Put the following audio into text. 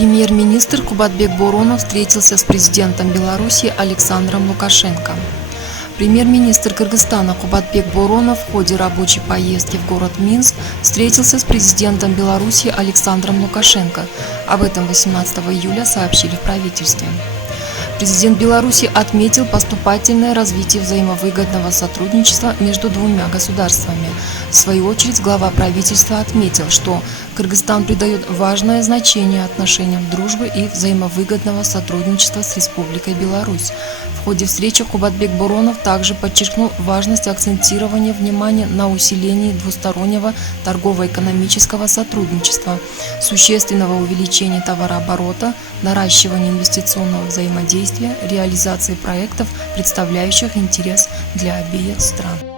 Премьер-министр Кубатбек Боронов встретился с президентом Беларуси Александром Лукашенко. Премьер-министр Кыргызстана Кубатбек Боронов в ходе рабочей поездки в город Минск встретился с президентом Беларуси Александром Лукашенко. Об этом 18 июля сообщили в правительстве. Президент Беларуси отметил поступательное развитие взаимовыгодного сотрудничества между двумя государствами. В свою очередь, глава правительства отметил, что Кыргызстан придает важное значение отношениям дружбы и взаимовыгодного сотрудничества с Республикой Беларусь. В ходе встречи Кубатбек Боронов также подчеркнул важность акцентирования внимания на усилении двустороннего торгово-экономического сотрудничества, существенного увеличения товарооборота, наращивания инвестиционного взаимодействия, реализации проектов, представляющих интерес для обеих стран.